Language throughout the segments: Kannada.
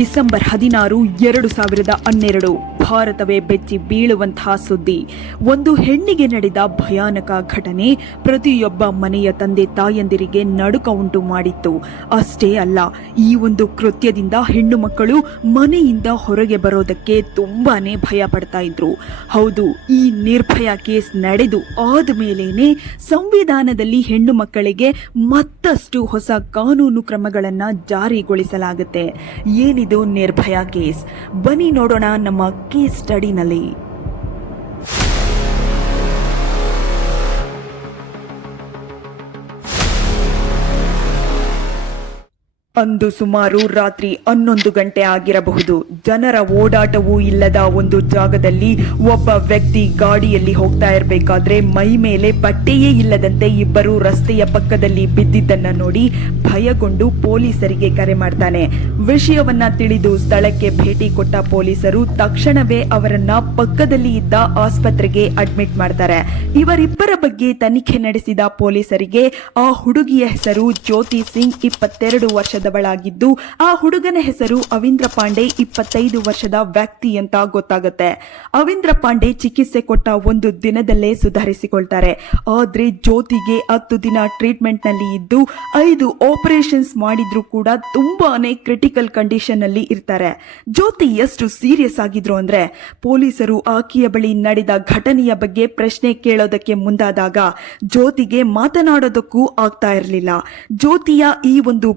ಡಿಸೆಂಬರ್ ಹದಿನಾರು ಎರಡು ಸಾವಿರದ ಹನ್ನೆರಡು. ಭಾರತವೇ ಬೆಚ್ಚಿ ಬೀಳುವಂತಹ ಸುದ್ದಿ. ಒಂದು ಹೆಣ್ಣಿಗೆ ನಡೆದ ಭಯಾನಕ ಘಟನೆ ಪ್ರತಿಯೊಬ್ಬ ಮನೆಯ ತಂದೆ ತಾಯಂದಿರಿಗೆ ನಡುಕ ಉಂಟು ಮಾಡಿತ್ತು. ಅಷ್ಟೇ ಅಲ್ಲ, ಈ ಒಂದು ಕೃತ್ಯದಿಂದ ಹೆಣ್ಣು ಮಕ್ಕಳು ಮನೆಯಿಂದ ಹೊರಗೆ ಬರೋದಕ್ಕೆ ತುಂಬಾನೇ ಭಯ ಪಡ್ತಾ ಇದ್ರು. ಹೌದು, ಈ ನಿರ್ಭಯ ಕೇಸ್ ನಡೆದು ಆದ ಸಂವಿಧಾನದಲ್ಲಿ ಹೆಣ್ಣು ಮಕ್ಕಳಿಗೆ ಮತ್ತಷ್ಟು ಹೊಸ ಕಾನೂನು ಕ್ರಮಗಳನ್ನ ಜಾರಿಗೊಳಿಸಲಾಗುತ್ತೆ. ಏನಿದು ನಿರ್ಭಯ ಕೇಸ್? ಬನ್ನಿ ನೋಡೋಣ ನಮ್ಮ ಕೇಸ್ ಸ್ಟಡಿನಲ್ಲಿ ಅಂದು ಸುಮಾರು ರಾತ್ರಿ ಹನ್ನೊಂದು ಗಂಟೆ ಆಗಿರಬಹುದು. ಜನರ ಓಡಾಟವೂ ಇಲ್ಲದ ಒಂದು ಜಾಗದಲ್ಲಿ ಒಬ್ಬ ವ್ಯಕ್ತಿ ಗಾಡಿಯಲ್ಲಿ ಹೋಗ್ತಾ ಇರಬೇಕಾದ್ರೆ ಮೈ ಮೇಲೆ ಬಟ್ಟೆಯೇ ಇಲ್ಲದಂತೆ ಇಬ್ಬರು ರಸ್ತೆಯ ಪಕ್ಕದಲ್ಲಿ ಬಿದ್ದಿದ್ದನ್ನ ನೋಡಿ ಭಯಗೊಂಡು ಪೊಲೀಸರಿಗೆ ಕರೆ ಮಾಡ್ತಾನೆ. ವಿಷಯವನ್ನ ತಿಳಿದು ಸ್ಥಳಕ್ಕೆ ಭೇಟಿ ಕೊಟ್ಟ ಪೊಲೀಸರು ತಕ್ಷಣವೇ ಅವರನ್ನ ಪಕ್ಕದಲ್ಲಿ ಇದ್ದ ಆಸ್ಪತ್ರೆಗೆ ಅಡ್ಮಿಟ್ ಮಾಡ್ತಾರೆ. ಇವರಿಬ್ಬರ ಬಗ್ಗೆ ತನಿಖೆ ನಡೆಸಿದ ಪೊಲೀಸರಿಗೆ ಆ ಹುಡುಗಿಯ ಹೆಸರು ಜ್ಯೋತಿ ಸಿಂಗ್, ಇಪ್ಪತ್ತೆರಡು ವರ್ಷದವಳಾಗಿದ್ದು ಆ ಹುಡುಗನ ಹೆಸರು ಅವೀಂದ್ರ ಪಾಂಡೆ, ಇಪ್ಪತ್ತೈದು ವರ್ಷದ ವ್ಯಕ್ತಿ ಅಂತ ಗೊತ್ತಾಗುತ್ತೆ. ಅವೀಂದ್ರ ಪಾಂಡೆ ಚಿಕಿತ್ಸೆ ಕೊಟ್ಟ ಒಂದು ದಿನದಲ್ಲೇ ಸುಧಾರಿಸಿಕೊಳ್ತಾರೆ. ಆದ್ರೆ ಜ್ಯೋತಿಗೆ ಹತ್ತು ದಿನ ಟ್ರೀಟ್ಮೆಂಟ್ನಲ್ಲಿ ಇದ್ದು, ಐದು ಆಪರೇಷನ್ಸ್ ಮಾಡಿದ್ರು ಕೂಡ ತುಂಬಾನೇ ಕ್ರಿಟಿಕಲ್ ಕಂಡೀಷನ್ ಅಲ್ಲಿ ಇರ್ತಾರೆ. ಜ್ಯೋತಿ ಎಷ್ಟು ಸೀರಿಯಸ್ ಆಗಿದ್ರು ಅಂದ್ರೆ, ಪೊಲೀಸರು ಆಕೆಯ ಬಳಿ ನಡೆದ ಘಟನೆಯ ಬಗ್ಗೆ ಪ್ರಶ್ನೆ ಕೇಳೋದಕ್ಕೆ ಮುಂದಾದಾಗ ಜ್ಯೋತಿಗೆ ಮಾತನಾಡೋದಕ್ಕೂ ಆಗ್ತಾ ಇರಲಿಲ್ಲ. ಜ್ಯೋತಿಯ ಈ ಒಂದು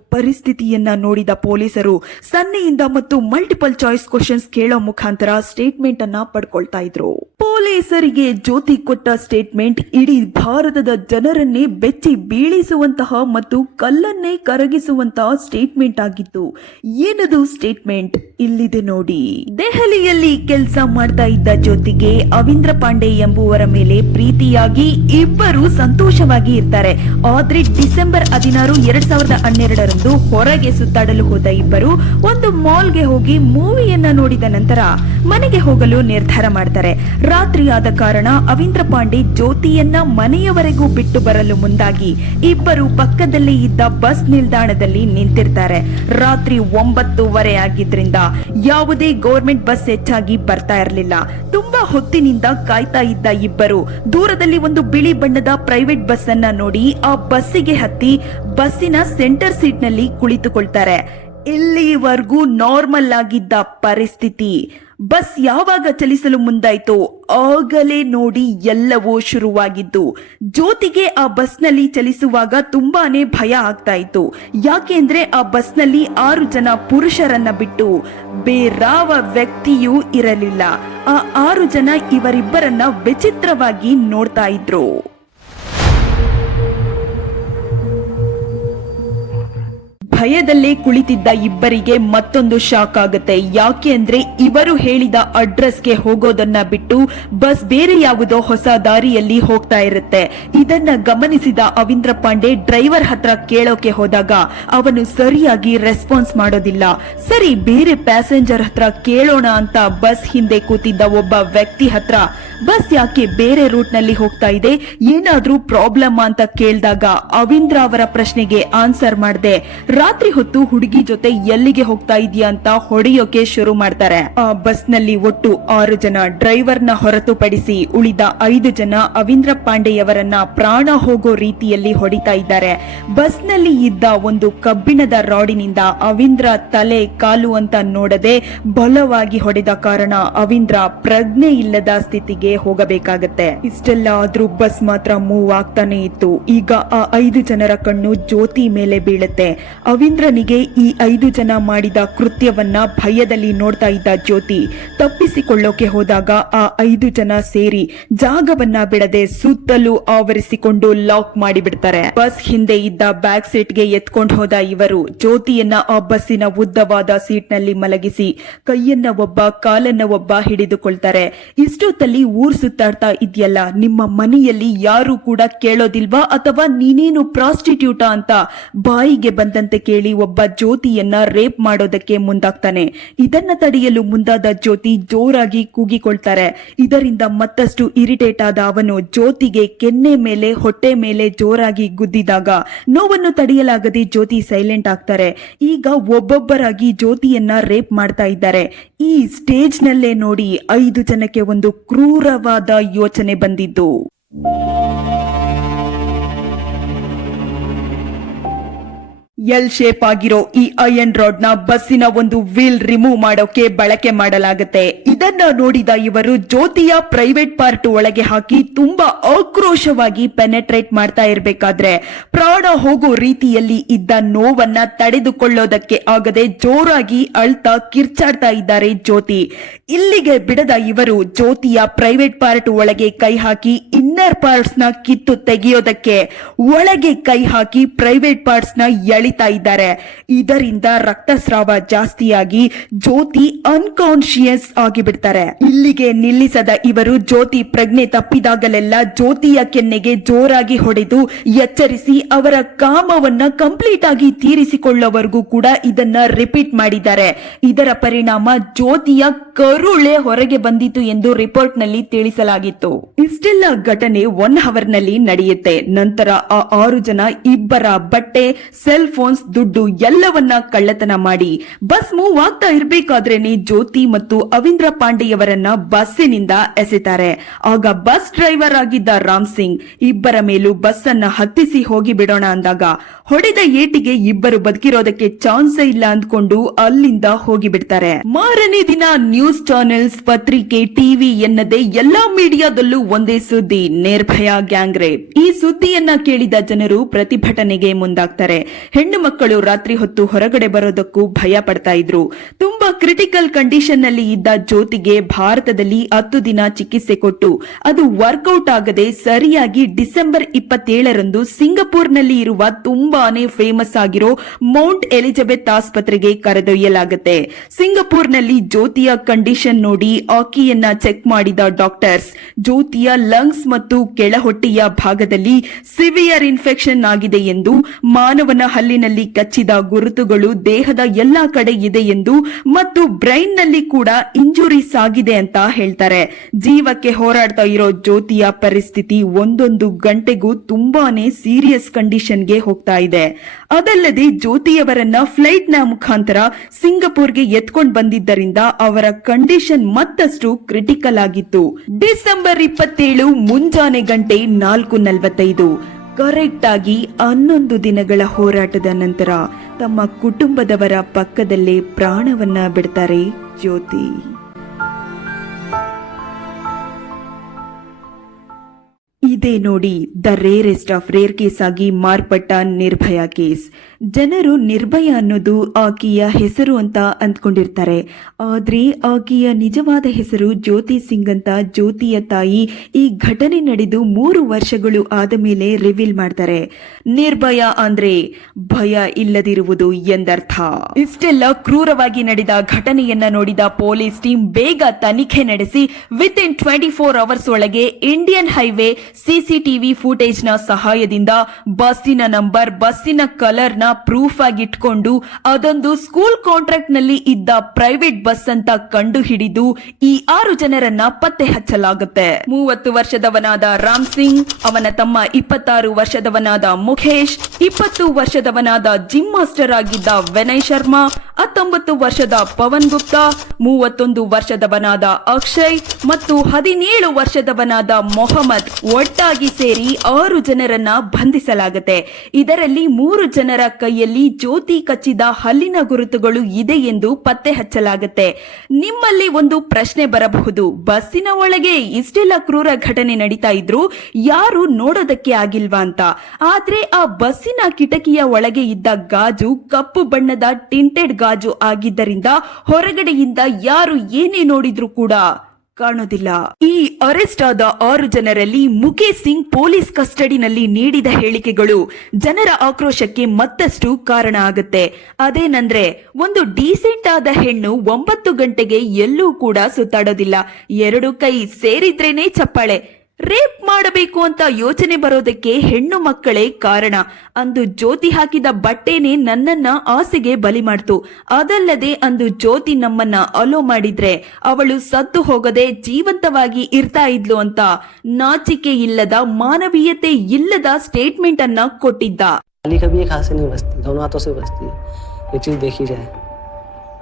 ಪರಿಸ್ಥಿತಿಯನ್ನ ನೋಡಿದ ಪೊಲೀಸರು ಸನ್ನೆಯಿಂದ ಮತ್ತು ಮಲ್ಟಿಪಲ್ ಚಾಯ್ಸ್ ಕ್ವಶನ್ಸ್ ಕೇಳೋ ಮುಖಾಂತರ ಸ್ಟೇಟ್ಮೆಂಟ್ ಅನ್ನ ಪಡ್ಕೊಳ್ತಾ ಇದ್ರು. ಪೊಲೀಸರಿಗೆ ಜ್ಯೋತಿ ಕೊಟ್ಟ ಸ್ಟೇಟ್ಮೆಂಟ್ ಇಡೀ ಭಾರತದ ಜನರನ್ನೇ ಬೆಚ್ಚಿ ಬೀಳಿಸುವಂತಹ ಮತ್ತು ಕಲ್ಲನ್ನೇ ಕರಗಿಸುವಂತಹ ಸ್ಟೇಟ್ಮೆಂಟ್ ಆಗಿತ್ತು. ಏನದು ಸ್ಟೇಟ್ಮೆಂಟ್ ಇಲ್ಲಿದೆ ನೋಡಿ. ದೆಹಲಿಯಲ್ಲಿ ಕೆಲಸ ಮಾಡ್ತಾ ಇದ್ದ ಜ್ಯೋತಿಗೆ ಅವೀಂದ್ರ ಪಾಂಡೆ ಎಂಬುವರ ಮೇಲೆ ಪ್ರೀತಿಯಾಗಿ ಇಬ್ಬರು ಸಂತೋಷವಾಗಿ ಇರ್ತಾರೆ. ಆದ್ರೆ ಡಿಸೆಂಬರ್ ಹದಿನಾರು, ಎರಡ್ ಸಾವಿರದ ಹನ್ನೆರಡರಂದು ಹೊರಗೆ ಸುತ್ತಾಡಲು ಹೋದ ಇಬ್ಬರು ಒಂದು ಮಾಲ್ಗೆ ಹೋಗಿ ಮೂವಿಯನ್ನ ನೋಡಿದ ನಂತರ ಮನೆಗೆ ಹೋಗಲು ನಿರ್ಧಾರ ಮಾಡ್ತಾರೆ. ರಾತ್ರಿ ಆದ ಕಾರಣ ಅವೀಂದ್ರ ಪಾಂಡೆ ಜ್ಯೋತಿಯನ್ನ ಮನೆಯವರೆಗೂ ಬಿಟ್ಟು ಬರಲು ಮುಂದಾಗಿ ಇಬ್ಬರು ಪಕ್ಕದಲ್ಲಿ ಇದ್ದ ಬಸ್ ನಿಲ್ದಾಣದಲ್ಲಿ ನಿಂತಿರ್ತಾರೆ. ರಾತ್ರಿ ಒಂಬತ್ತೂವರೆ ಆಗಿದ್ರಿಂದ ಯಾವುದೇ ಗೌರ್ಮೆಂಟ್ ಬಸ್ ಹೆಚ್ಚಾಗಿ ಬರ್ತಾ ಇರಲಿಲ್ಲ. ತುಂಬಾ ಹೊತ್ತಿನಿಂದ ಕಾಯ್ತಾ ಇದ್ದ ಇಬ್ಬರು ದೂರದಲ್ಲಿ ಒಂದು ಬಿಳಿ ಬಣ್ಣದ ಪ್ರೈವೇಟ್ ಬಸ್ ಅನ್ನ ನೋಡಿ ಆ ಬಸ್ಸಿಗೆ ಹತ್ತಿ ಬಸ್ಸಿನ ಸೆಂಟರ್ ಸೀಟ್ನಲ್ಲಿ ಕುಳಿತುಕೊಳ್ತಾರೆ. ಇಲ್ಲಿವರೆಗೂ ನಾರ್ಮಲ್ ಆಗಿದ್ದ ಪರಿಸ್ಥಿತಿ. ಬಸ್ ಯಾವಾಗ ಚಲಿಸಲು ಮುಂದಾಯ್ತೋ ಆಗಲೇ ನೋಡಿ ಎಲ್ಲವೂ ಶುರುವಾಗಿದ್ದು. ಜ್ಯೋತಿಗೆ ಆ ಬಸ್ನಲ್ಲಿ ಚಲಿಸುವಾಗ ತುಂಬಾನೇ ಭಯ ಆಗ್ತಾ ಇತ್ತು. ಯಾಕೆಂದ್ರೆ ಆ ಬಸ್ನಲ್ಲಿ ಆರು ಜನ ಪುರುಷರನ್ನ ಬಿಟ್ಟು ಬೇರಾವ ವ್ಯಕ್ತಿಯೂ ಇರಲಿಲ್ಲ. ಆ ಆರು ಜನ ಇವರಿಬ್ಬರನ್ನ ವಿಚಿತ್ರವಾಗಿ ನೋಡ್ತಾ ಇದ್ರು. ಭಯದಲ್ಲೇ ಕುಳಿತಿದ್ದ ಇಬ್ಬರಿಗೆ ಮತ್ತೊಂದು ಶಾಕ್ ಆಗುತ್ತೆ. ಯಾಕೆ ಅಂದ್ರೆ ಇವರು ಹೇಳಿದ ಅಡ್ರೆಸ್ಗೆ ಹೋಗೋದನ್ನ ಬಿಟ್ಟು ಬಸ್ ಬೇರೆ ಯಾವುದೋ ಹೊಸ ದಾರಿಯಲ್ಲಿ ಹೋಗ್ತಾ ಇರುತ್ತೆ. ಇದನ್ನ ಗಮನಿಸಿದ ಅವಿಂದ್ರ ಪಾಂಡೆ ಡ್ರೈವರ್ ಹತ್ರ ಕೇಳೋಕೆ ಹೋದಾಗ ಅವನು ಸರಿಯಾಗಿ ರೆಸ್ಪಾನ್ಸ್ ಮಾಡೋದಿಲ್ಲ. ಸರಿ, ಬೇರೆ ಪ್ಯಾಸೆಂಜರ್ ಹತ್ರ ಕೇಳೋಣ ಅಂತ ಬಸ್ ಹಿಂದೆ ಕೂತಿದ್ದ ಒಬ್ಬ ವ್ಯಕ್ತಿ ಹತ್ರ, ಬಸ್ ಯಾಕೆ ಬೇರೆ ರೂಟ್ನಲ್ಲಿ ಹೋಗ್ತಾ ಇದೆ? ಏನಾದ್ರೂ ಪ್ರಾಬ್ಲಮ್? ಅಂತ ಕೇಳಿದಾಗ ಅವಿಂದ್ರ ಅವರ ಪ್ರಶ್ನೆಗೆ ಆನ್ಸರ್ ಮಾಡದೆ ರಾತ್ರಿ ಹೊತ್ತು ಹುಡುಗಿ ಜೊತೆ ಎಲ್ಲಿಗೆ ಹೋಗ್ತಾ ಇದೀಯಾ ಅಂತ ಹೊಡೆಯೋಕೆ ಶುರು ಮಾಡ್ತಾರೆ. ಆ ಬಸ್ನಲ್ಲಿ ಒಟ್ಟು ಆರು ಜನ ಡ್ರೈವರ್ನ ಹೊರತುಪಡಿಸಿ ಉಳಿದ ಐದು ಜನ ಅವೀಂದ್ರ ಪಾಂಡೆಯವರನ್ನ ಪ್ರಾಣ ಹೋಗೋ ರೀತಿಯಲ್ಲಿ ಹೊಡಿತಾ ಇದ್ದಾರೆ. ಬಸ್ನಲ್ಲಿ ಇದ್ದ ಒಂದು ಕಬ್ಬಿಣದ ರಾಡಿನಿಂದ ಅವೀಂದ್ರ ತಲೆ ಕಾಲು ಅಂತ ನೋಡದೆ ಬಲವಾಗಿ ಹೊಡೆದ ಕಾರಣ ಅವೀಂದ್ರ ಪ್ರಜ್ಞೆ ಇಲ್ಲದ ಸ್ಥಿತಿಗೆ ಹೋಗಬೇಕಾಗತ್ತೆ. ಇಷ್ಟೆಲ್ಲ ಆದ್ರೂ ಬಸ್ ಮಾತ್ರ ಮೂವ್ ಆಗ್ತಾನೆ ಇತ್ತು. ಈಗ ಆ ಐದು ಜನರ ಕಣ್ಣು ಜ್ಯೋತಿ ಮೇಲೆ ಬೀಳುತ್ತೆ. ಅವಿಂದ್ರನಿಗೆ ಈ ಐದು ಜನ ಮಾಡಿದ ಕೃತ್ಯವನ್ನ ಭಯದಲ್ಲಿ ನೋಡ್ತಾ ಇದ್ದ ಜ್ಯೋತಿ ತಪ್ಪಿಸಿಕೊಳ್ಳೋಕೆ ಹೋದಾಗ ಆ ಐದು ಜನ ಸೇರಿ ಜಾಗವನ್ನ ಬಿಡದೆ ಸುತ್ತಲೂ ಆವರಿಸಿಕೊಂಡು ಲಾಕ್ ಮಾಡಿಬಿಡ್ತಾರೆ. ಬಸ್ ಹಿಂದೆ ಇದ್ದ ಬ್ಯಾಕ್ ಸೀಟ್ಗೆ ಎತ್ಕೊಂಡು ಹೋದ ಇವರು ಜ್ಯೋತಿಯನ್ನ ಆ ಬಸ್ಸಿನ ಉದ್ದವಾದ ಸೀಟ್ನಲ್ಲಿ ಮಲಗಿಸಿ ಕೈಯನ್ನ ಒಬ್ಬ ಕಾಲನ್ನ ಒಬ್ಬ ಹಿಡಿದುಕೊಳ್ತಾರೆ. ಇಷ್ಟೊತ್ತಲ್ಲಿ ಊರ್ ಸುತ್ತಾಡ್ತಾ ಇದೆಯಲ್ಲ, ನಿಮ್ಮ ಮನೆಯಲ್ಲಿ ಯಾರು ಕೂಡ ಕೇಳೋದಿಲ್ವಾ ಅಥವಾ ನೀನೇನು ಪ್ರಾಸ್ಟಿಟ್ಯೂಟ ಅಂತ ಬಾಯಿಗೆ ಬಂದಂತೆ ಕೇಳಿ ಒಬ್ಬ ಜ್ಯೋತಿಯನ್ನ ರೇಪ್ ಮಾಡೋದಕ್ಕೆ ಮುಂದಾಗ್ತಾನೆ. ಇದನ್ನ ತಡೆಯಲು ಮುಂದಾದ ಜ್ಯೋತಿ ಜೋರಾಗಿ ಕೂಗಿಕೊಳ್ತಾರೆ. ಇದರಿಂದ ಮತ್ತಷ್ಟು ಇರಿಟೇಟ್ ಆದ ಅವನು ಜ್ಯೋತಿಗೆ ಕೆನ್ನೆ ಮೇಲೆ, ಹೊಟ್ಟೆ ಮೇಲೆ ಜೋರಾಗಿ ಗುದ್ದಿದಾಗ ನೋವನ್ನು ತಡೆಯಲಾಗದೆ ಜ್ಯೋತಿ ಸೈಲೆಂಟ್ ಆಗ್ತಾರೆ. ಈಗ ಒಬ್ಬೊಬ್ಬರಾಗಿ ಜ್ಯೋತಿಯನ್ನ ರೇಪ್ ಮಾಡ್ತಾ ಇದ್ದಾರೆ. ಈ ಸ್ಟೇಜ್ ನಲ್ಲೇ ನೋಡಿ ಐದು ಜನಕ್ಕೆ ಒಂದು ಕ್ರೂರವಾದ ಯೋಚನೆ ಬಂದಿದ್ದು. ಎಲ್ ಶೇಪ್ ಆಗಿರೋ ಈ ಐಯನ್ ರಾಡ್ನ ಬಸ್ಸಿನ ಒಂದು ವೀಲ್ ರಿಮೂವ್ ಮಾಡೋಕೆ ಬಳಕೆ ಮಾಡಲಾಗುತ್ತೆ. ಇದನ್ನ ನೋಡಿದ ಇವರು ಜ್ಯೋತಿಯ ಪ್ರೈವೇಟ್ ಪಾರ್ಟ್ ಒಳಗೆ ಹಾಕಿ ತುಂಬಾ ಆಕ್ರೋಶವಾಗಿ ಪೆನೆಟ್ರೇಟ್ ಮಾಡ್ತಾ ಇರಬೇಕಾದ್ರೆ, ಪ್ರಾಣ ಹೋಗೋ ರೀತಿಯಲ್ಲಿ ಇದ್ದ ನೋವನ್ನ ತಡೆದುಕೊಳ್ಳೋದಕ್ಕೆ ಆಗದೆ ಜೋರಾಗಿ ಅಳ್ತಾ ಕಿರ್ಚಾಡ್ತಾ ಇದ್ದಾರೆ ಜ್ಯೋತಿ. ಇಲ್ಲಿಗೆ ಬಿಡದ ಇವರು ಜ್ಯೋತಿಯ ಪ್ರೈವೇಟ್ ಪಾರ್ಟ್ ಒಳಗೆ ಕೈ ಹಾಕಿ ಇನ್ನರ್ ಪಾರ್ಟ್ಸ್ನ ಕಿತ್ತು ತೆಗೆಯೋದಕ್ಕೆ, ಒಳಗೆ ಕೈ ಹಾಕಿ ಪ್ರೈವೇಟ್ ಪಾರ್ಟ್ಸ್ನ ಇದ್ದಾರೆ. ಇದರಿಂದ ರಕ್ತಸ್ರಾವ ಜಾಸ್ತಿಯಾಗಿ ಜ್ಯೋತಿ ಅನ್ಕಾನ್ಶಿಯಸ್ ಆಗಿ ಬಿಡ್ತಾರೆ ಇಲ್ಲಿಗೆ ನಿಲ್ಲಿಸದ ಇವರು ಜ್ಯೋತಿ ಪ್ರಜ್ಞೆ ತಪ್ಪಿದಾಗಲೆಲ್ಲ ಜ್ಯೋತಿಯ ಕೆನ್ನೆಗೆ ಜೋರಾಗಿ ಹೊಡೆದು ಎಚ್ಚರಿಸಿ ಅವರ ಕಾಮವನ್ನ ಕಂಪ್ಲೀಟ್ ಆಗಿ ತೀರಿಸಿಕೊಳ್ಳುವವರೆಗೂ ಕೂಡ ಇದನ್ನ ರಿಪೀಟ್ ಮಾಡಿದ್ದಾರೆ. ಇದರ ಪರಿಣಾಮ ಜ್ಯೋತಿಯ ಕರುಳೆ ಹೊರಗೆ ಬಂದಿತು ಎಂದು ರಿಪೋರ್ಟ್ನಲ್ಲಿ ತಿಳಿಸಲಾಗಿತ್ತು. ಇಷ್ಟೆಲ್ಲ ಘಟನೆ ಒನ್ ಅವರ್ನಲ್ಲಿ ನಡೆಯುತ್ತೆ. ನಂತರ ಆ ಆರು ಜನ ಇಬ್ಬರ ಬಟ್ಟೆ ಸೆಲ್ ಫೋನ್ಸ್ ದುಡ್ಡು ಎಲ್ಲವನ್ನ ಕಳ್ಳತನ ಮಾಡಿ. ಬಸ್ ಮೂವ್ ಆಗ್ತಾ ಇರಬೇಕಾದ್ರೇನೆ ಜ್ಯೋತಿ ಮತ್ತು ಅವಿಂದ್ರ ಪಾಂಡೆಯವರನ್ನ ಬಸ್ಸಿನಿಂದ ಎಸೆತಾರೆ. ಆಗ ಬಸ್ ಡ್ರೈವರ್ ಆಗಿದ್ದ ರಾಮ್ ಸಿಂಗ್ ಇಬ್ಬರ ಮೇಲೂ ಬಸ್ ಅನ್ನ ಹತ್ತಿಸಿ ಹೋಗಿ ಬಿಡೋಣ ಅಂದಾಗ ಹೊಡೆದ ಏಟಿಗೆ ಇಬ್ಬರು ಬದುಕಿರೋದಕ್ಕೆ ಚಾನ್ಸ್ ಇಲ್ಲ ಅಂದ್ಕೊಂಡು ಅಲ್ಲಿಂದ ಹೋಗಿ ಬಿಡ್ತಾರೆ ಮಾರನೇ ದಿನ ನ್ಯೂಸ್ ಚಾನೆಲ್ಸ್ ಪತ್ರಿಕೆ, ಟಿವಿ ಎನ್ನದೇ ಎಲ್ಲಾ ಮೀಡಿಯಾದಲ್ಲೂ ಒಂದೇ ಸುದ್ದಿ, ನಿರ್ಭಯ ಗ್ಯಾಂಗ್ ರೇಪ್ ಈ ಸುದ್ದಿಯನ್ನ ಕೇಳಿದ ಜನರು ಪ್ರತಿಭಟನೆಗೆ ಮುಂದಾಗ್ತಾರೆ. ಮಕ್ಕಳು ರಾತ್ರಿ ಹೊತ್ತು ಹೊರಗಡೆ ಬರೋದಕ್ಕೂ ಭಯ ಪಡ್ತಾ ಇದ್ರು. ತುಂಬಾ ಕ್ರಿಟಿಕಲ್ ಕಂಡೀಷನ್ನಲ್ಲಿ ಇದ್ದ ಜ್ಯೋತಿಗೆ ಭಾರತದಲ್ಲಿ ಹತ್ತು ದಿನ ಚಿಕಿತ್ಸೆ ಕೊಟ್ಟು, ಅದು ವರ್ಕೌಟ್ ಆಗದೆ ಸರಿಯಾಗಿ ಡಿಸೆಂಬರ್ ಇಪ್ಪತ್ತೇಳರಂದು ಸಿಂಗಪೂರ್ನಲ್ಲಿ ಇರುವ ತುಂಬಾನೇ ಫೇಮಸ್ ಆಗಿರೋ ಮೌಂಟ್ ಎಲಿಜಬೆತ್ ಆಸ್ಪತ್ರೆಗೆ ಕರೆದೊಯ್ಯಲಾಗುತ್ತೆ. ಸಿಂಗಪೂರ್ನಲ್ಲಿ ಜ್ಯೋತಿಯ ಕಂಡೀಷನ್ ನೋಡಿ ಆಕಿಯನ್ನ ಚೆಕ್ ಮಾಡಿದ ಡಾಕ್ಟರ್ಸ್ ಜ್ಯೋತಿಯ ಲಂಗ್ಸ್ ಮತ್ತು ಕೆಳಹೊಟ್ಟೆಯ ಭಾಗದಲ್ಲಿ ಸಿವಿಯರ್ ಇನ್ಫೆಕ್ಷನ್ ಆಗಿದೆ ಎಂದು ಮಾನವನ ಹಲ್ಲಿನಲ್ಲಿ ಕಚ್ಚಿದ ಗುರುತುಗಳು ದೇಹದ ಎಲ್ಲಾ ಕಡೆ ಇದೆ ಎಂದು ಮತ್ತು ಬ್ರೈನ್ನಲ್ಲಿ ಕೂಡ ಇಂಜುರೀಸ್ ಆಗಿದೆ ಅಂತ ಹೇಳ್ತಾರೆ. ಜೀವಕ್ಕೆ ಹೋರಾಡ್ತಾ ಇರೋ ಜ್ಯೋತಿಯ ಪರಿಸ್ಥಿತಿ ಒಂದೊಂದು ಗಂಟೆಗೂ ತುಂಬಾನೇ ಸೀರಿಯಸ್ ಕಂಡೀಷನ್ಗೆ ಹೋಗ್ತಾ ಇದೆ. ಅದಲ್ಲದೆ ಜ್ಯೋತಿಯವರನ್ನ ಫ್ಲೈಟ್ನ ಮುಖಾಂತರ ಸಿಂಗಪೂರ್ಗೆ ಎತ್ಕೊಂಡು ಬಂದಿದ್ದರಿಂದ ಅವರ ಕಂಡೀಷನ್ ಮತ್ತಷ್ಟು ಕ್ರಿಟಿಕಲ್ ಆಗಿತ್ತು. ಡಿಸೆಂಬರ್ ಇಪ್ಪತ್ತೇಳು ಮುಂಜಾನೆ ಗಂಟೆ ನಾಲ್ಕು ನಲವತ್ತೈದು. ಕರೆಕ್ಟ್ ಆಗಿ ಹನ್ನೊಂದು ದಿನಗಳ ಹೋರಾಟದ ನಂತರ ತಮ್ಮ ಕುಟುಂಬದವರ ಪಕ್ಕದಲ್ಲೇ ಪ್ರಾಣವನ್ನ ಬಿಡ್ತಾರೆ ಜ್ಯೋತಿ. ಇದೇ ನೋಡಿ the rarest of rare case ಆಗಿ ಮಾರ್ಪಟ್ಟ ನಿರ್ಭಯ ಕೇಸ್ ಜನರು ನಿರ್ಭಯ ಅನ್ನೋದು ಆಕೆಯ ಹೆಸರು ಅಂತ ಅಂದ್ಕೊಂಡಿರ್ತಾರೆ. ಆದ್ರೆ ಆಕೆಯ ನಿಜವಾದ ಹೆಸರು ಜ್ಯೋತಿ ಸಿಂಗ್ ಅಂತ ಜ್ಯೋತಿಯ ತಾಯಿ ಈ ಘಟನೆ ನಡೆದು ಮೂರು ವರ್ಷಗಳು ಆದ ಮೇಲೆ ರಿವೀಲ್ ಮಾಡ್ತಾರೆ. ನಿರ್ಭಯ ಅಂದ್ರೆ ಭಯ ಇಲ್ಲದಿರುವುದು ಎಂದರ್ಥ. ಇಷ್ಟೆಲ್ಲ ಕ್ರೂರವಾಗಿ ನಡೆದ ಘಟನೆಯನ್ನ ನೋಡಿದ ಪೊಲೀಸ್ ಟೀಮ್ ಬೇಗ ತನಿಖೆ ನಡೆಸಿ within twenty four hours ಒಳಗೆ ಇಂಡಿಯನ್ ಹೈವೇ ಸಿಸಿಟಿವಿ ಫುಟೇಜ್ನ ಸಹಾಯದಿಂದ ಬಸ್ಸಿನ ನಂಬರ್, ಬಸ್ಸಿನ ಕಲರ್ನ ಪ್ರೂಫ್ ಆಗಿ ಇಟ್ಕೊಂಡು ಅದೊಂದು ಸ್ಕೂಲ್ ಕಾಂಟ್ರಾಕ್ಟ್ನಲ್ಲಿ ಇದ್ದ ಪ್ರೈವೇಟ್ ಬಸ್ ಅಂತ ಕಂಡು ಹಿಡಿದು ಈ ಆರು ಜನರನ್ನ ಪತ್ತೆ ಹಚ್ಚಲಾಗುತ್ತೆ. ಮೂವತ್ತು ವರ್ಷದವನಾದ ರಾಮ್ ಸಿಂಗ್, ಅವನ ತಮ್ಮ ಇಪ್ಪತ್ತಾರು ವರ್ಷದವನಾದ ಮುಖೇಶ್, ಇಪ್ಪತ್ತು ವರ್ಷದವನಾದ ಜಿಮ್ ಮಾಸ್ಟರ್ ಆಗಿದ್ದ ವಿನಯ್ ಶರ್ಮಾ ಹತ್ತೊಂಬತ್ತು ವರ್ಷದ ಪವನ್ ಗುಪ್ತಾ, ಮೂವತ್ತೊಂದು ವರ್ಷದವನಾದ ಅಕ್ಷಯ್ ಮತ್ತು ಹದಿನೇಳು ವರ್ಷದವನಾದ ಮೊಹಮ್ಮದ್ ಒಟ್ಟಾಗಿ ಸೇರಿ ಆರು ಜನರನ್ನ ಬಂಧಿಸಲಾಗುತ್ತೆ. ಇದರಲ್ಲಿ ಮೂರು ಜನರ ಕೈಯಲ್ಲಿ ಜ್ಯೋತಿ ಕಚ್ಚಿದ ಹಲ್ಲಿನ ಗುರುತುಗಳು ಇದೆ ಎಂದು ಪತ್ತೆ ಹಚ್ಚಲಾಗುತ್ತೆ. ನಿಮ್ಮಲ್ಲಿ ಒಂದು ಪ್ರಶ್ನೆ ಬರಬಹುದು. ಬಸ್ಸಿನ ಒಳಗೆ ಇಷ್ಟೆಲ್ಲ ಕ್ರೂರ ಘಟನೆ ನಡೀತಾ ಇದ್ರು ಯಾರು ನೋಡೋದಕ್ಕೆ ಆಗಿಲ್ವಾ ಅಂತ. ಆದ್ರೆ ಆ ಬಸ್ಸಿನ ಕಿಟಕಿಯ ಒಳಗೆ ಇದ್ದ ಗಾಜು ಕಪ್ಪು ಬಣ್ಣದ ಟಿಂಟೆಡ್ ಗಾಜು ಆಗಿದ್ದರಿಂದ ಹೊರಗಡೆಯಿಂದ ಯಾರು ಏನೇ ನೋಡಿದ್ರು ಕೂಡ ಕಾಣೋದಿಲ್ಲ ಈ ಅರೆಸ್ಟ್ ಆದ ಆರು ಜನರಲ್ಲಿ ಮುಖೇಶ್ ಸಿಂಗ್ ಪೊಲೀಸ್ ಕಸ್ಟಡಿನಲ್ಲಿ ನೀಡಿದ ಹೇಳಿಕೆಗಳು ಜನರ ಆಕ್ರೋಶಕ್ಕೆ ಮತ್ತಷ್ಟು ಕಾರಣ ಆಗುತ್ತೆ. ಅದೇನಂದ್ರೆ, ಒಂದು ಡೀಸೆಂಟ್ ಆದ ಹೆಣ್ಣು ಒಂಬತ್ತು ಗಂಟೆಗೆ ಎಲ್ಲೂ ಕೂಡ ಸುತ್ತಾಡೋದಿಲ್ಲ. ಎರಡು ಕೈ ಸೇರಿದ್ರೇನೆ ಚಪ್ಪಾಳೆ. ರೇಪ್ ಮಾಡಬೇಕು ಅಂತ ಯೋಚನೆ ಬರೋದಕ್ಕೆ ಹೆಣ್ಣು ಮಕ್ಕಳೇ ಕಾರಣ. ಅಂದು ಜ್ಯೋತಿ ಹಾಕಿದ ಬಟ್ಟೆನೆ ನನ್ನನ್ನ ಆಸೆಗೆ ಬಲಿ ಮಾಡ್ತು. ಅದಲ್ಲದೆ ಅಂದು ಜ್ಯೋತಿ ನಮ್ಮನ್ನ ಅಲೋ ಮಾಡಿದ್ರೆ, ಅವಳು ಸತ್ತು ಹೋಗದೆ ಜೀವಂತವಾಗಿ ಇರ್ತಾ ಇದ್ಲು ಅಂತ ನಾಚಿಕೆ ಇಲ್ಲದ ಮಾನವೀಯತೆ ಇಲ್ಲದ ಸ್ಟೇಟ್ಮೆಂಟ್ ಅನ್ನ ಕೊಟ್ಟಿದ್ದ.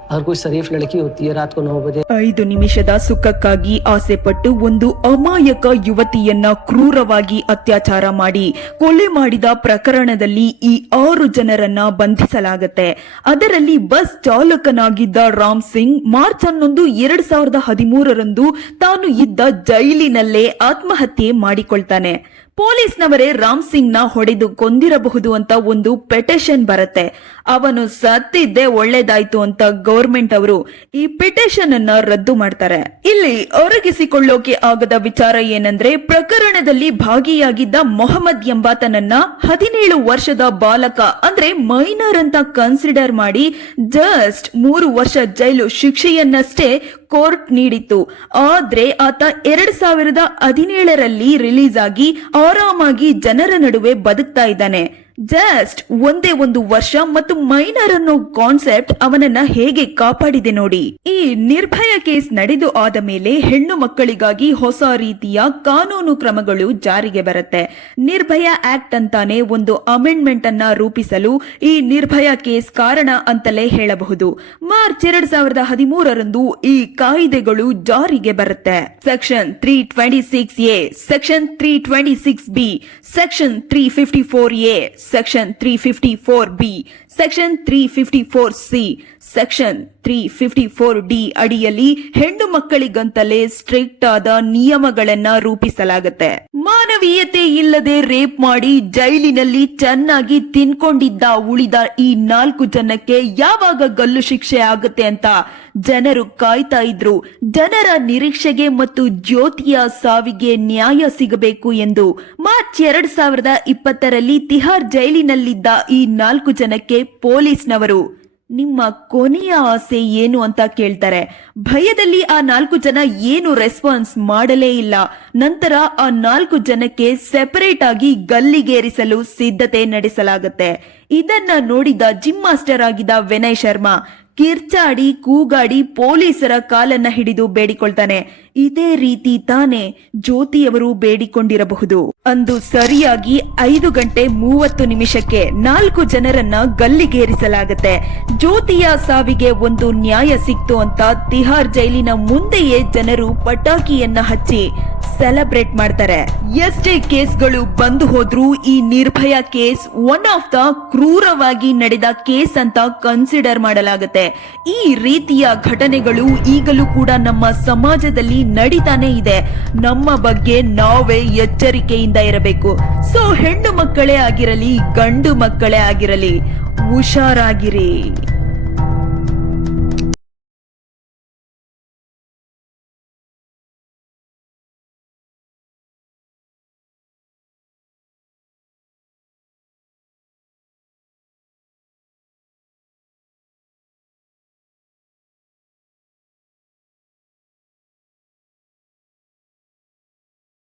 गाली कभी एक हाथ से नहीं बचती दोनों हाथों से बचती है ये चीज़ देखी जाए अगर कोई शरीफ लड़की होती है रात को नौ बजे ಐದು ನಿಮಿಷದ ಸುಖಕ್ಕಾಗಿ ಆಸೆ ಪಟ್ಟು ಒಂದು ಅಮಾಯಕ ಯುವತಿಯನ್ನ ಕ್ರೂರವಾಗಿ ಅತ್ಯಾಚಾರ ಮಾಡಿ ಕೊಲೆ ಮಾಡಿದ ಪ್ರಕರಣದಲ್ಲಿ ಈ ಆರು ಜನರನ್ನ ಬಂಧಿಸಲಾಗತ್ತೆ ಅದರಲ್ಲಿ ಬಸ್ ಚಾಲಕನಾಗಿದ್ದ ರಾಮ್ ಸಿಂಗ್ ಮಾರ್ಚ್ ಹನ್ನೊಂದು ಎರಡ್ ಸಾವಿರದ ಹದಿಮೂರರಂದು ತಾನು ಇದ್ದ ಜೈಲಿನಲ್ಲೇ ಆತ್ಮಹತ್ಯೆ ಮಾಡಿಕೊಳ್ತಾನೆ ಪೊಲೀಸ್ನವರೇ ರಾಮ್ ಸಿಂಗ್ನ ಹೊಡೆದು ಕೊಂದಿರಬಹುದು ಅಂತ ಒಂದು ಪೆಟಿಷನ್ ಬರುತ್ತೆ. ಅವನು ಸತ್ತಿದ್ದೇ ಒಳ್ಳೇದಾಯ್ತು ಅಂತ ಗೌರ್ಮೆಂಟ್ ಅವರು ಈ ಪಿಟಿಷನ್ ಅನ್ನ ರದ್ದು ಮಾಡ್ತಾರೆ. ಇಲ್ಲಿ ಒರಗಿಸಿಕೊಳ್ಳೋಕೆ ಆಗದ ವಿಚಾರ ಏನಂದ್ರೆ ಪ್ರಕರಣದಲ್ಲಿ ಭಾಗಿಯಾಗಿದ್ದ ಮೊಹಮ್ಮದ್ ಎಂಬಾತನನ್ನ ಹದಿನೇಳು ವರ್ಷದ ಬಾಲಕ ಅಂದ್ರೆ ಮೈನರ್ ಅಂತ ಕನ್ಸಿಡರ್ ಮಾಡಿ ಜಸ್ಟ್ ಮೂರು ವರ್ಷ ಜೈಲು ಶಿಕ್ಷೆಯನ್ನಷ್ಟೇ ಕೋರ್ಟ್ ನೀಡಿತ್ತು. ಆದ್ರೆ ಆತ ಎರಡ್ ಸಾವಿರದ ಹದಿನೇಳರಲ್ಲಿ ರಿಲೀಸ್ ಆಗಿ ಆರಾಮಾಗಿ ಜನರ ನಡುವೆ ಬದುಕ್ತಾ ಇದ್ದಾನೆ. ಜಸ್ಟ್ ಒಂದೇ ಒಂದು ವರ್ಷ ಮತ್ತು ಮೈನರ್ ಅನ್ನೋ ಕಾನ್ಸೆಪ್ಟ್ ಅವನನ್ನ ಹೇಗೆ ಕಾಪಾಡಿದೆ ನೋಡಿ. ಈ ನಿರ್ಭಯ ಕೇಸ್ ನಡೆದು ಆದ ಮೇಲೆ ಹೆಣ್ಣು ಮಕ್ಕಳಿಗಾಗಿ ಹೊಸ ರೀತಿಯ ಕಾನೂನು ಕ್ರಮಗಳು ಜಾರಿಗೆ ಬರುತ್ತೆ. ನಿರ್ಭಯ ಆಕ್ಟ್ ಅಂತಾನೆ ಒಂದು ಅಮೆಂಡ್ಮೆಂಟ್ ಅನ್ನ ರೂಪಿಸಲು ಈ ನಿರ್ಭಯ ಕೇಸ್ ಕಾರಣ ಅಂತಲೇ ಹೇಳಬಹುದು. ಮಾರ್ಚ್ ಎರಡ್ ಸಾವಿರದ ಹದಿಮೂರರಂದು ಈ ಕಾಯ್ದೆಗಳು ಜಾರಿಗೆ ಬರುತ್ತೆ. Section three twenty six A section three twenty six B section three fifty four A section three fifty four B section three fifty four C section three fifty four D ಅಡಿಯಲ್ಲಿ ಹೆಣ್ಣು ಮಕ್ಕಳಿಗಂತಲೇ ಸ್ಟ್ರಿಕ್ಟ್ ಆದ ನಿಯಮಗಳನ್ನ ರೂಪಿಸಲಾಗುತ್ತೆ. ಮಾನವೀಯತೆ ಇಲ್ಲದೆ ರೇಪ್ ಮಾಡಿ ಜೈಲಿನಲ್ಲಿ ಚೆನ್ನಾಗಿ ತಿನ್ಕೊಂಡಿದ್ದ ಉಳಿದ ಈ ನಾಲ್ಕು ಜನಕ್ಕೆ ಯಾವಾಗ ಗಲ್ಲು ಶಿಕ್ಷೆ ಆಗುತ್ತೆ ಅಂತ ಜನರು ಕಾಯ್ತಾ ಇದ್ರು. ಜನರ ನಿರೀಕ್ಷೆಗೆ ಮತ್ತು ಜ್ಯೋತಿಯ ಸಾವಿಗೆ ನ್ಯಾಯ ಸಿಗಬೇಕು ಎಂದು ಮಾರ್ಚ್ ಎರಡ್ ಸಾವಿರದ ಇಪ್ಪತ್ತರಲ್ಲಿ ತಿಹಾರ್ ಜೈಲಿನಲ್ಲಿದ್ದ ಈ ನಾಲ್ಕು ಜನಕ್ಕೆ ಪೊಲೀಸ್ನವರು, ನಿಮ್ಮ ಕೊನೆಯ ಆಸೆ ಏನು ಅಂತ ಕೇಳ್ತಾರೆ. ಭಯದಲ್ಲಿ ಆ ನಾಲ್ಕು ಜನ ಏನು ರೆಸ್ಪಾನ್ಸ್ ಮಾಡಲೇ ಇಲ್ಲ. ನಂತರ ಆ ನಾಲ್ಕು ಜನಕ್ಕೆ ಸೆಪರೇಟ್ ಆಗಿ ಗಲ್ಲಿಗೇರಿಸಲು ಸಿದ್ಧತೆ ನಡೆಸಲಾಗುತ್ತೆ. ಇದನ್ನ ನೋಡಿದ ಜಿಮ್ ಮಾಸ್ಟರ್ ಆಗಿದ್ದ ವಿನಯ್ ಶರ್ಮಾ ಕಿರ್ಚಾಡಿ, ಕೂಗಾಡಿ ಪೊಲೀಸರ ಕಾಲನ್ನ ಹಿಡಿದು ಬೇಡಿಕೊಳ್ತಾನೆ. ಇದೇ ರೀತಿ ತಾನೇ ಜ್ಯೋತಿಯವರು ಬೇಡಿಕೊಂಡಿರಬಹುದು. ಅಂದು ಸರಿಯಾಗಿ ಐದು ಗಂಟೆ ಮೂವತ್ತು ನಿಮಿಷಕ್ಕೆ ನಾಲ್ಕು ಜನರನ್ನ ಗಲ್ಲಿಗೇರಿಸಲಾಗತ್ತೆ. ಜ್ಯೋತಿಯ ಸಾವಿಗೆ ಒಂದು ನ್ಯಾಯ ಸಿಕ್ತು ಅಂತ ತಿಹಾರ್ ಜೈಲಿನ ಮುಂದೆಯೇ ಜನರು ಪಟಾಕಿಯನ್ನ ಹಚ್ಚಿ ಸೆಲೆಬ್ರೇಟ್ ಮಾಡ್ತಾರೆ. ಎಷ್ಟೇ ಕೇಸ್ಗಳು ಬಂದು ಹೋದ್ರೂ ಈ Nirbhaya case one of the ಕ್ರೂರವಾಗಿ ನಡೆದ ಕೇಸ್ ಅಂತ ಕನ್ಸಿಡರ್ ಮಾಡಲಾಗುತ್ತೆ. ಈ ರೀತಿಯ ಘಟನೆಗಳು ಈಗಲೂ ಕೂಡ ನಮ್ಮ ಸಮಾಜದಲ್ಲಿ ನಡೀತಾನೆ ಇದೆ. ನಮ್ಮ ಬಗ್ಗೆ ನಾವೇ ಎಚ್ಚರಿಕೆಯಿಂದ ಇರಬೇಕು. ಸೊ, ಹೆಣ್ಣು ಮಕ್ಕಳೇ ಆಗಿರಲಿ, ಗಂಡು ಮಕ್ಕಳೇ ಆಗಿರಲಿ, ಹುಷಾರಾಗಿರಿ.